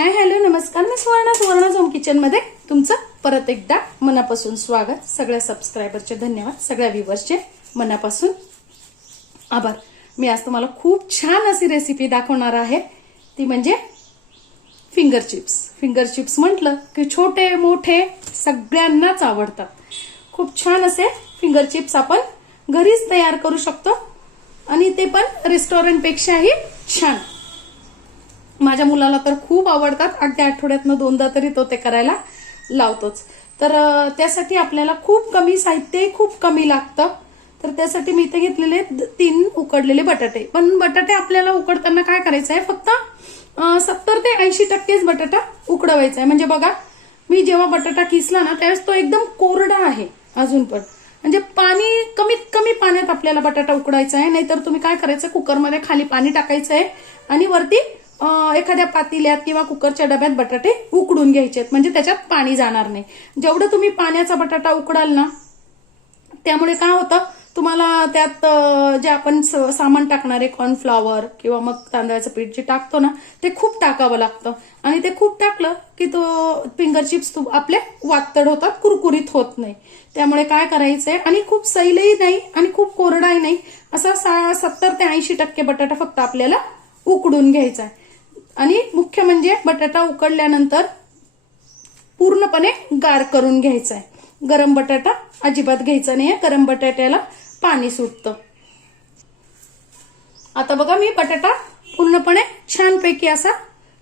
Hi hello नमस्कार, मी Suvarna zone kitchen मध्ये तुमचं परत एकदा मनापासून स्वागत. सगळ्या सबस्क्रायबरचे धन्यवाद, सगळ्या व्ह्यूअर्सचे मनापासून आभार. मी आज तुम्हाला खूप छान अशी रेसिपी दाखवणार आहे, ती म्हणजे फिंगर चिप्स. फिंगर चिप्स म्हटलं की छोटे मोठे सगळ्यांनाच आवडतात. खूप छान असे फिंगर चिप्स आपण घरीच तयार करू शकतो आणि ते पण रेस्टॉरंट पेक्षाही छान. माझ्या मुलाला तर खूप आवडतात, अगदी आठवड्यातनं दोनदा तरी तो ते करायला लावतोच. तर त्यासाठी आपल्याला खूप कमी साहित्य खूप कमी लागतं. तर त्यासाठी मी इथे घेतलेले 3 उकडलेले बटाटे. पण बटाटे आपल्याला उकडताना काय करायचं आहे, फक्त 70 ते 80% बटाटा उकडवायचा आहे. म्हणजे बघा, मी जेव्हा बटाटा किसला ना त्यावेळेस तो एकदम कोरडा आहे अजून पण. म्हणजे पाणी कमीत कमी पाण्यात आपल्याला बटाटा उकडायचा आहे. नाहीतर तुम्ही काय करायचं, कुकरमध्ये खाली पाणी टाकायचं आहे आणि वरती एखाद्या पातेल्यात किंवा कुकरच्या डब्यात बटाटे उकडून घ्यायचे, म्हणजे त्याच्यात पाणी जाणार नाही. जेवढं तुम्ही पाण्याचा बटाटा उकडाल ना, त्यामुळे काय होतं, तुम्हाला त्यात जे आपण सामान टाकणारे कॉर्नफ्लॉवर किंवा मग तांदळाचं पीठ जे टाकतो ना, ते खूप टाकावं लागतं. आणि ते खूप टाकलं की तो फिंगर चिप्स आपले वातड होतात, कुरकुरीत होत नाही. त्यामुळे काय करायचंय, आणि खूप सैलही नाही आणि खूप कोरडाही नाही, असा 70 ते 80% बटाटा फक्त आपल्याला उकडून घ्यायचा आहे. आणि मुख्य म्हणजे बटाटा उकडल्यानंतर पूर्णपणे गार करून घ्यायचा आहे. गरम बटाटा अजिबात घ्यायचा नाहीये, गरम बटाट्याला पाणी सुटतं. आता बघा, मी बटाटा पूर्णपणे छानपैकी असा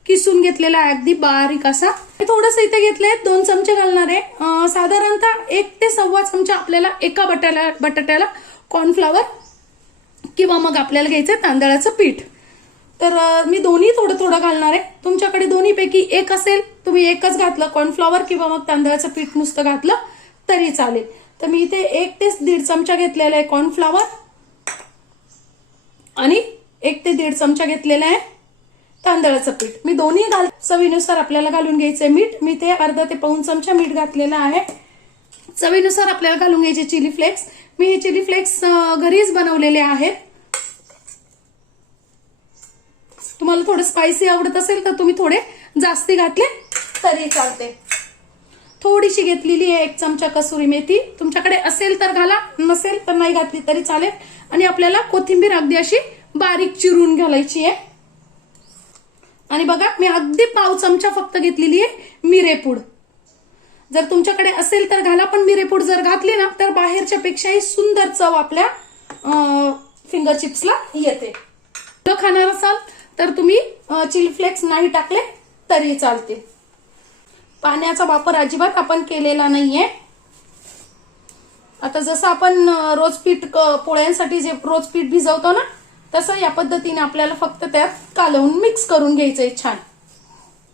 किसून घेतलेला आहे, अगदी बारीक असा. थोडंसं इथे घेतलंय, 2 चमचे घालणार आहे. साधारणतः 1 ते 1.25 चमचा आपल्याला एका बटाट्याला कॉर्नफ्लॉवर किंवा मग आपल्याला घ्यायचं तांदळाचं पीठ. तर मी दोन्ही थोडं थोडं घालणार आहे. तुमच्याकडे दोन्हीपैकी एक असेल, तुम्ही एकच घातलं कॉर्नफ्लॉवर किंवा मग तांदळाचं पीठ नुसतं घातलं तरी चालेल. तर मी इथे 1 ते 1.5 चमचा घेतलेला आहे कॉर्नफ्लॉवर आणि 1 ते 1.5 चमचा घेतलेला आहे तांदळाचं पीठ. मी दोन्ही चवीनुसार आपल्याला घालून घ्यायचंय मीठ. मी ते अर्धा ते पाऊण चमचा मीठ घातलेलं आहे. चवीनुसार आपल्याला घालून घ्यायचे चिली फ्लेक्स. मी हे चिली फ्लेक्स घरीच बनवलेले आहेत. तुम्हाला थोडं स्पायसी आवडत असेल तर तुम्ही थोडे जास्ती घातले तरी चालते. थोडीशी घेतलेली आहे 1 चमचा कसुरी मेथी. तुमच्याकडे असेल तर घाला, नसेल तर नाही घातली तरी चालेल. आणि आपल्याला कोथिंबीर अगदी अशी बारीक चिरून घालायची आहे. आणि बघा, मी अगदी पाव चमचा फक्त घेतलेली आहे मिरेपूड. जर तुमच्याकडे असेल तर घाला, पण मिरेपूड जर घातली ना तर बाहेरच्या पेक्षाही सुंदर चव आपल्या फिंगर चिप्सला येते. खाणार असाल तर तुम्ही चिली फ्लेक्स नाही टाकले तरी चालते. पाण्याचा वापर अजिबात आपण केलेला नाहीये. आता जसं आपण रोज पीठ पोळ्यांसाठी जे रोज पीठ भिजवतो ना, तसं या पद्धतीने आपल्याला फक्त त्यात कालवून मिक्स करून घ्यायचंय छान.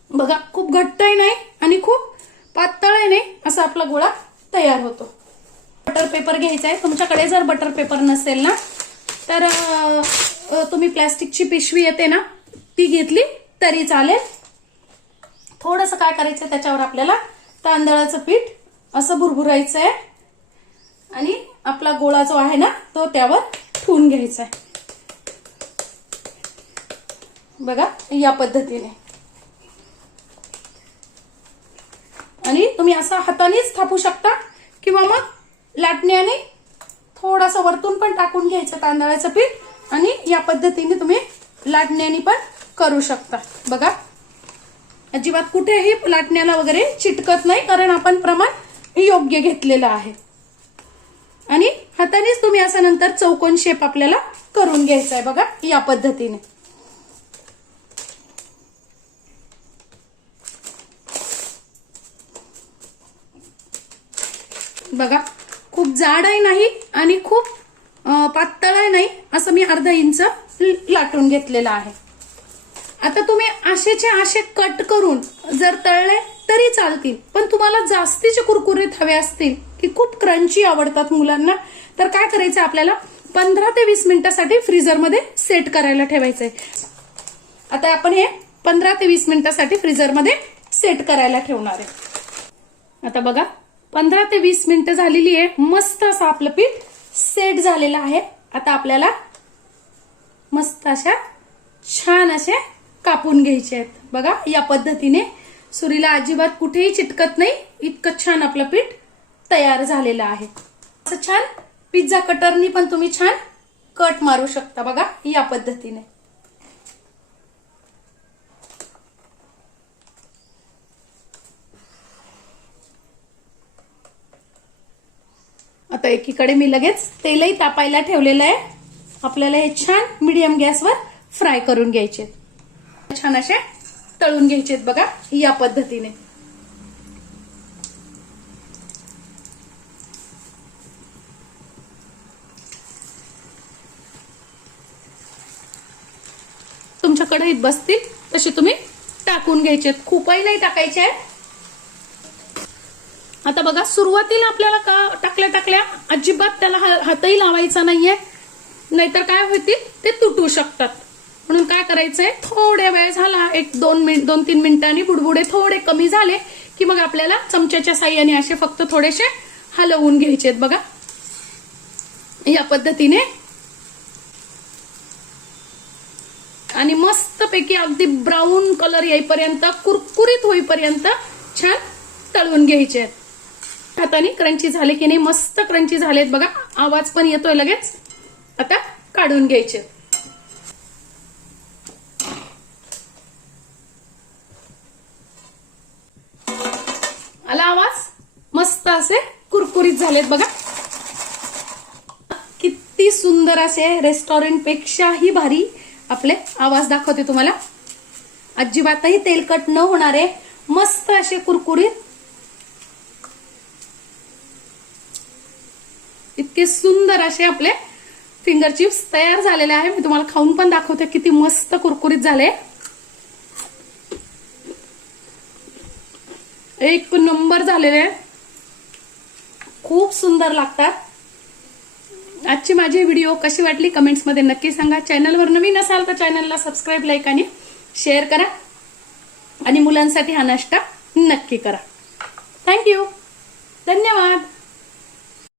बघा, खूप घट्टही नाही आणि खूप पातळही नाही, असा आपला गोळा तयार होतो. बटर पेपर घ्यायचा आहे. तुमच्याकडे जर बटर पेपर नसेल ना तर तुम्ही प्लॅस्टिकची पिशवी येते ना, ती घेतली तरी चालेल. थोडंसं काय करायचं, त्याच्यावर आपल्याला तांदळाचं पीठ असं भुरभुरायचं आहे आणि आपला गोळा जो आहे ना तो त्यावर ठेवून घ्यायचा आहे. बघा, या पद्धतीने. आणि तुम्ही असं हातानेच थापू शकता किंवा मग लाटण्याने थोडासा वरतून पण टाकून घ्यायचं तांदळाचं पीठ आणि या पद्धतीने तुम्ही लाटण्याने पण करू शकता. बघा, अजिबात कुठेही लाटण्याला वगैरे चिटकत नाही, कारण आपण प्रमाण योग्य घेतलेलं आहे. आणि हातानेच तुम्ही असं नंतर चौकोन शेप आपल्याला करून घ्यायचा आहे. बघा, या पद्धतीने. बघा, खूप जाडही नाही आणि खूप पातळही नाही, असं मी अर्धा इंच लाटून घेतलेलं आहे. आता तुम्ही असे कट करून जर तळले तरी चालतील, पण तुम्हाला जास्तीचे कुरकुरीत हवे असतील की खूप क्रंची आवडतात मुलांना, तर काय करायचं, आपल्याला 15 ते 20 मिनिटासाठी फ्रीजरमध्ये सेट करायला ठेवायचंय. आता आपण हे 15 ते 20 मिनिटासाठी फ्रीजरमध्ये सेट करायला ठेवणार आहे. आता बघा, 15 ते 20 मिनिटं झालेली आहे. मस्त असं आपलं पीठ सेट झालेलं आहे. आता आपल्याला मस्त अशा छान असे कापून घ्यायचे आहेत बघा. या पद्धतीने सुरीला अजिबात कुठेही चिटकत नाही, इतकं छान आपलं पीठ तयार झालेलं आहे. असं छान पिझ्झा कटरनी पण तुम्ही छान कट मारू शकता बघा या पद्धतीने. आता एकीकडे मी लगेच तेलही तापायला ठेवलेलं आहे. आपल्याला हे छान मीडियम गॅसवर फ्राय करून घ्यायचे, छान असे तळून घ्यायचे बघा या पद्धतीने. तुमच्या कढईत बसतील तसे तुम्ही टाकून घ्यायचे, खूपही नाही टाकायचे आहे. आता बघा सुरुवातीला आपल्याला का टाकल्या अजिबात त्याला हातही लावायचा नाहीये, नाहीतर काय होतील ते तुटू शकतात. म्हणून काय करायचंय, थोड्या वेळ झाला, 1-2-3 मिनिटांनी बुडबुडे थोडे कमी झाले की मग आपल्याला चमच्याच्या साह्याने असे फक्त थोडेसे हलवून घ्यायचे बघा या पद्धतीने. आणि मस्तपैकी अगदी ब्राऊन कलर येईपर्यंत, कुरकुरीत होईपर्यंत छान तळून घ्यायचे आहेत. हाताने क्रंची झाले की नाही, मस्त क्रंची झालेत बघा, आवाज पण येतोय लगेच. आता काढून घ्यायचे. आला आवाज, मस्त असे कुरकुरीत झालेत बघा. किती सुंदर असे, रेस्टॉरंट पेक्षाही भारी आपले आवाज दाखवते तुम्हाला. अजिबातही तेलकट न होणारे मस्त असे कुरकुरीत, इतके सुंदर असे आपले फिंगर चिप्स तयार झालेले आहे. मी तुम्हाला खाऊन पण दाखवते किती मस्त कुरकुरीत झाले. एक नंबर झालेले, खूप सुंदर लागतात. आजची माझी व्हिडिओ कशी वाटली कमेंट्स मध्ये नक्की सांगा. चॅनलवर नवीन असाल तर चॅनलला सबस्क्राईब, लाईक आणि शेअर करा. आणि मुलांसाठी हा नाश्ता नक्की करा. थँक्यू, धन्यवाद.